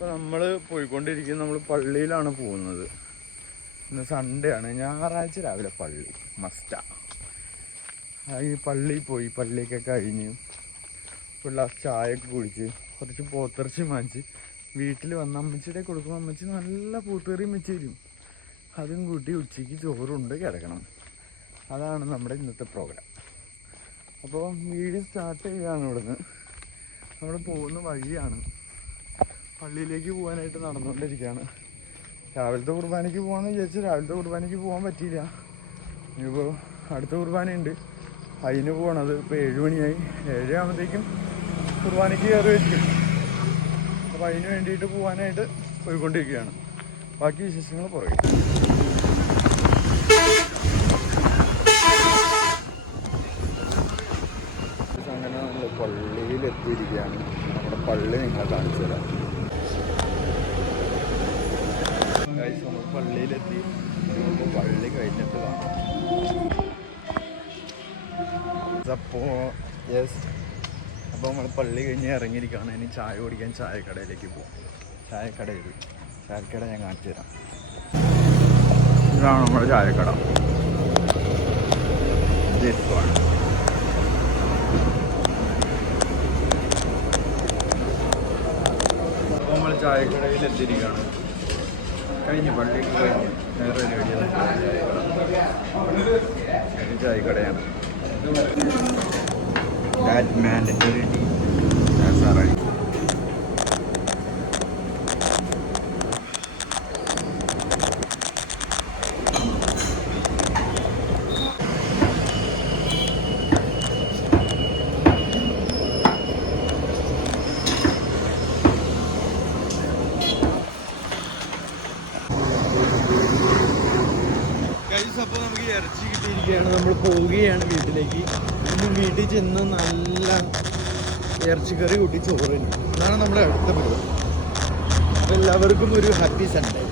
ഇപ്പൊ നമ്മൾ പോയിക്കൊണ്ടിരിക്കുന്നത് നമ്മൾ പള്ളിയിലാണ് പോകുന്നത്. ഇന്ന് സൺഡേ ആണ്. ഞായറാഴ്ച രാവിലെ പള്ളി. മസ്റ്റാ ഈ പള്ളിയിൽ പോയി. പള്ളിയൊക്കെ കഴിഞ്ഞ് പിള്ളേർ ചായയൊക്കെ കുടിച്ച് കുറച്ച് പോത്തിറച്ചി വാങ്ങിച്ച് വീട്ടിൽ വന്ന് അമ്മച്ചിയുടെ കൊടുക്കുമ്പോൾ അമ്മച്ചി നല്ല പൂത്തേറിയും വെച്ച് തരും. അതും കൂട്ടി ഉച്ചയ്ക്ക് ചോറുണ്ട് കിടക്കണം. അതാണ് നമ്മുടെ ഇന്നത്തെ പ്രോഗ്രാം അപ്പോൾ വീട് സ്റ്റാർട്ട് ചെയ്യുകയാണ് ഇവിടുന്ന്. നമ്മൾ പോകുന്ന വഴിയാണ്. പള്ളിയിലേക്ക് പോകാനായിട്ട് നടന്നുകൊണ്ടിരിക്കുകയാണ്. രാവിലത്തെ കുർബാനയ്ക്ക് പോകാമെന്ന് വിചാരിച്ച് രാവിലത്തെ കുർബാനയ്ക്ക് പോകാൻ പറ്റിയില്ല. ഇനിയിപ്പോൾ അടുത്ത കുർബാനയുണ്ട്. അതിന് പോകണത് ഇപ്പോൾ ഏഴ് മണിയായി. ഏഴ് ആകുമ്പോഴത്തേക്കും കുർബാനയ്ക്ക് കയറി വെച്ചിരിക്കും അപ്പോൾ അതിന് വേണ്ടിയിട്ട് പോകാനായിട്ട് പോയിക്കൊണ്ടിരിക്കുകയാണ്. ബാക്കി വിശേഷങ്ങൾ പുറകെ അങ്ങനെ നമ്മൾ പള്ളിയിൽ എത്തിയിരിക്കുകയാണ് നമ്മുടെ പള്ളി നിങ്ങളെ കാണിച്ചു തരാം Guys, നമ്മൾ പള്ളിയിലെത്തി. പള്ളി കഴിഞ്ഞിട്ട് കാണാം. അപ്പോൾ യെസ് അപ്പോൾ നമ്മൾ പള്ളി കഴിഞ്ഞ് ഇറങ്ങിയിരിക്കുകയാണ്. ഇനി ചായ കുടിക്കാൻ ചായക്കടയിലേക്ക് പോകും ചായക്കടയിൽ ചായക്കട ഞാൻ കാണിച്ചു തരാം. ഇതാണ് നമ്മുടെ ചായക്കട. അപ്പോൾ നമ്മൾ ചായക്കടയിൽ എത്തിയിരിക്കുകയാണ്. കഴിഞ്ഞു പള്ളിക്ക് കഴിഞ്ഞു വേറെ ഒരു ചായക്കടയാണ് That mandatory tea. അപ്പോൾ നമുക്ക് ഇറച്ചി കിട്ടിയിരിക്കുകയാണ്. നമ്മൾ പോവുകയാണ് വീട്ടിലേക്ക്. ഇനി വീട്ടിൽ ചെന്ന് നല്ല ഇറച്ചിക്കറി കൂട്ടി ചോറ് തന്നെ. അതാണ് നമ്മുടെ അടുത്ത പരിപാടി. എല്ലാവർക്കും ഒരു ഹാപ്പി സൺഡേ